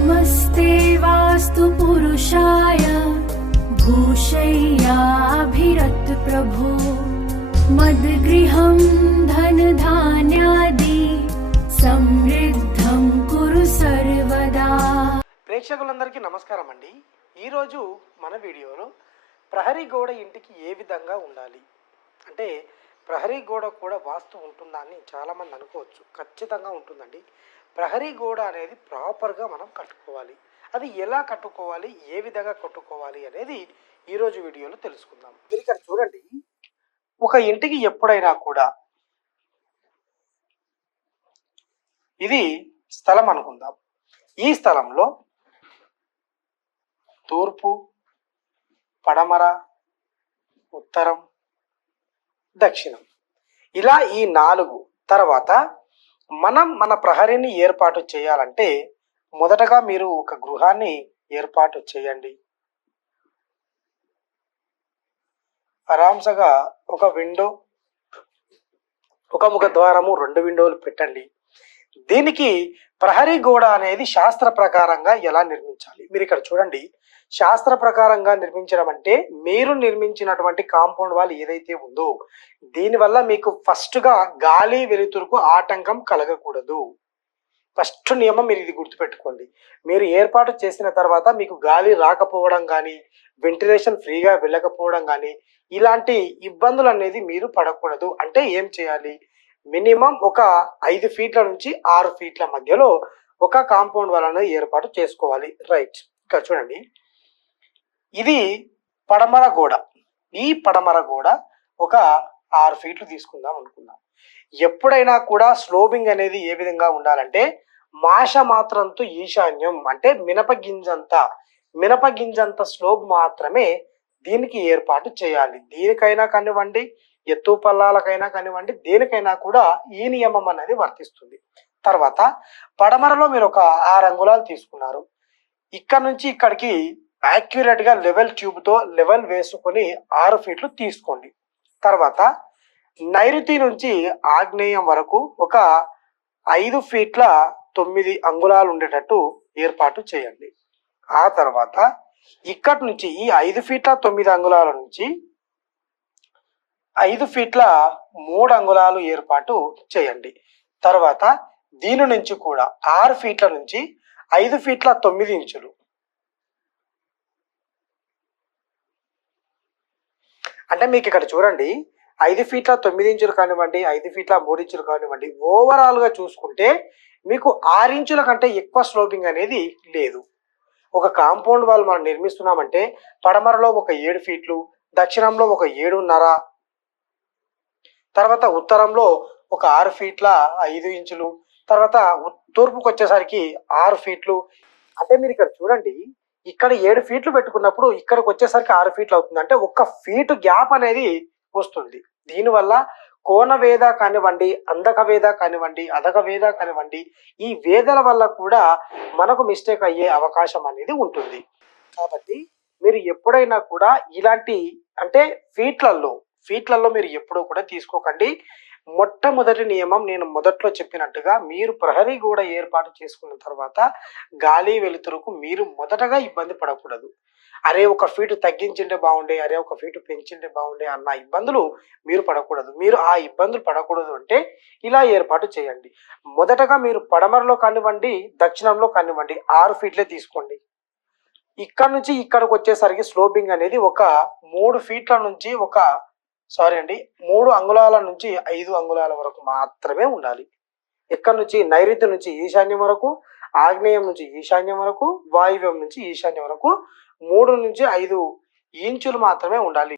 नमस्ते वास्तु पुरुषाय भूषय्याभिरत प्रभो मद्गृहं धनधान्यादि समृद्धं कुरु सर्वदा ప్రేక్షకులందరికీ నమస్కారం అండి ఈరోజు మన వీడియోలో ప్రహరీ గోడ ఇంటికి ఏ విధంగా ఉండాలి అంటే ప్రహరీ గోడ కూడా వాస్తు ఉంటుందా అని చాలామంది అనుకోవచ్చు. ఖచ్చితంగా ఉంటుందండి. ప్రహరీ గోడ అనేది ప్రాపర్గా మనం కట్టుకోవాలి. అది ఎలా కట్టుకోవాలి? ఏ విధంగా కట్టుకోవాలి? అనేది ఈరోజు వీడియోలో తెలుసుకుందాం. మీరు ఇక్కడ చూడండి. ఒక ఇంటికి ఎప్పుడైనా కూడా ఇది స్థలం అనుకుందాం. ఈ స్థలంలో తూర్పు పడమర ఉత్తరం దక్షిణం. ఇలా ఈ నాలుగు తర్వాత మనం మన ప్రహరీని ఏర్పాటు చేయాలంటే మొదటగా మీరు ఒక గృహాన్ని ఏర్పాటు చేయండి. ఆరాంసగా ఒక విండో ఒక ముఖ ద్వారము రెండు విండోలు పెట్టండి. దీనికి ప్రహరీ గోడ అనేది శాస్త్ర ప్రకారంగా ఎలా నిర్మించాలి? మీరు ఇక్కడ చూడండి. శాస్త్ర ప్రకారంగా నిర్మించడం అంటే మీరు నిర్మించినటువంటి కాంపౌండ్ వాల్ ఏదైతే ఉందో దీనివల్ల మీకు ఫస్ట్గా గాలి వెలుతురుకు ఆటంకం కలగకూడదు. ఫస్ట్ నియమం మీరు ఇది గుర్తుపెట్టుకోండి. మీరు ఏర్పాటు చేసిన తర్వాత మీకు గాలి రాకపోవడం కానీ వెంటిలేషన్ ఫ్రీగా వెళ్ళకపోవడం కానీ ఇలాంటి ఇబ్బందులు అనేది మీరు పడకూడదు. అంటే ఏం చేయాలి? మినిమం ఒక ఐదు ఫీట్ల నుంచి ఆరు ఫీట్ల మధ్యలో ఒక కాంపౌండ్ వాల్ అనేది ఏర్పాటు చేసుకోవాలి. రైట్. ఇక్కడ చూడండి. ఇది పడమర గోడ. ఈ పడమర గోడ ఒక ఆరు ఫీట్లు తీసుకుందాం అనుకుందాం ఎప్పుడైనా కూడా స్లోబింగ్ అనేది ఏ విధంగా ఉండాలంటే మాష మాత్రంతో ఈశాన్యం అంటే మినప గింజంత మినప గింజంత స్లోబ్ మాత్రమే దీనికి ఏర్పాటు చేయాలి. దీనికైనా కానివ్వండి ఎత్తు పల్లాలకైనా కానివ్వండి దేనికైనా కూడా ఈ నియమం అనేది వర్తిస్తుంది. తర్వాత పడమరలో మీరు ఒక ఆరు అంగుళాలు తీసుకున్నారు. ఇక్కడ నుంచి ఇక్కడికి యాక్యురేట్గా లెవెల్ ట్యూబ్తో లెవెల్ వేసుకొని ఆరు ఫీట్లు తీసుకోండి. తర్వాత నైరుతి నుంచి ఆగ్నేయం వరకు ఒక ఐదు ఫీట్ల తొమ్మిది అంగుళాలు ఉండేటట్టు ఏర్పాటు చేయండి. ఆ తర్వాత ఇక్కడి నుంచి ఈ ఐదు ఫీట్ల తొమ్మిది అంగుళాల నుంచి ఐదు ఫీట్ల మూడు అంగుళాలు ఏర్పాటు చేయండి. తర్వాత దీని నుంచి కూడా ఆరు ఫీట్ల నుంచి ఐదు ఫీట్ల తొమ్మిది ఇంచులు. అంటే మీకు ఇక్కడ చూడండి ఐదు ఫీట్ల తొమ్మిది ఇంచులు కానివ్వండి ఐదు ఫీట్ల మూడు ఇంచులు కానివ్వండి ఓవరాల్గా చూసుకుంటే మీకు ఆరు ఇంచుల కంటే ఎక్కువ స్లోపింగ్ అనేది లేదు. ఒక కాంపౌండ్ వాల్ మనం నిర్మిస్తున్నామంటే పడమరలో ఒక ఏడు ఫీట్లు దక్షిణంలో ఒక ఏడున్నర తర్వాత ఉత్తరంలో ఒక ఆరు ఫీట్ల ఐదు ఇంచులు తర్వాత తూర్పుకు వచ్చేసరికి ఆరు ఫీట్లు. అంటే మీరు ఇక్కడ చూడండి ఇక్కడ ఏడు ఫీట్లు పెట్టుకున్నప్పుడు ఇక్కడికి వచ్చేసరికి ఆరు ఫీట్లు అవుతుంది. అంటే ఒక్క ఫీటు గ్యాప్ అనేది వస్తుంది. దీనివల్ల కోణ వేద కానివ్వండి అందక వేద కానివ్వండి అదక వేద కానివ్వండి ఈ వేదల వల్ల కూడా మనకు మిస్టేక్ అయ్యే అవకాశం అనేది ఉంటుంది. కాబట్టి మీరు ఎప్పుడైనా కూడా ఇలాంటి అంటే ఫీట్లలో ఫీట్లలో మీరు ఎప్పుడూ కూడా తీసుకోకండి. మొట్టమొదటి నియమం నేను మొదట్లో చెప్పినట్టుగా మీరు ప్రహరీ గోడ ఏర్పాటు చేసుకున్న తర్వాత గాలి వెలుతురుకు మీరు మొదటగా ఇబ్బంది పడకూడదు. అరే ఒక ఫీటు తగ్గించింటే బాగుండే అరే ఒక ఫీటు పెంచింటే బాగుండే అన్న ఇబ్బందులు మీరు పడకూడదు. మీరు ఆ ఇబ్బందులు పడకూడదు అంటే ఇలా ఏర్పాటు చేయండి. మొదటగా మీరు పడమరలో కానివ్వండి దక్షిణంలో కానివ్వండి ఆరు ఫీట్లే తీసుకోండి. ఇక్కడ నుంచి ఇక్కడికి వచ్చేసరికి స్లోపింగ్ అనేది ఒక మూడు ఫీట్ల నుంచి ఒక సారీ అండి. మూడు అంగుళాల నుంచి ఐదు అంగుళాల వరకు మాత్రమే ఉండాలి. ఇక్కడ నుంచి? నైరుతి నుంచి ఈశాన్యం వరకు ఆగ్నేయం నుంచి ఈశాన్యం వరకు వాయువ్యం నుంచి ఈశాన్యం వరకు మూడు నుంచి ఐదు ఇంచులు మాత్రమే ఉండాలి.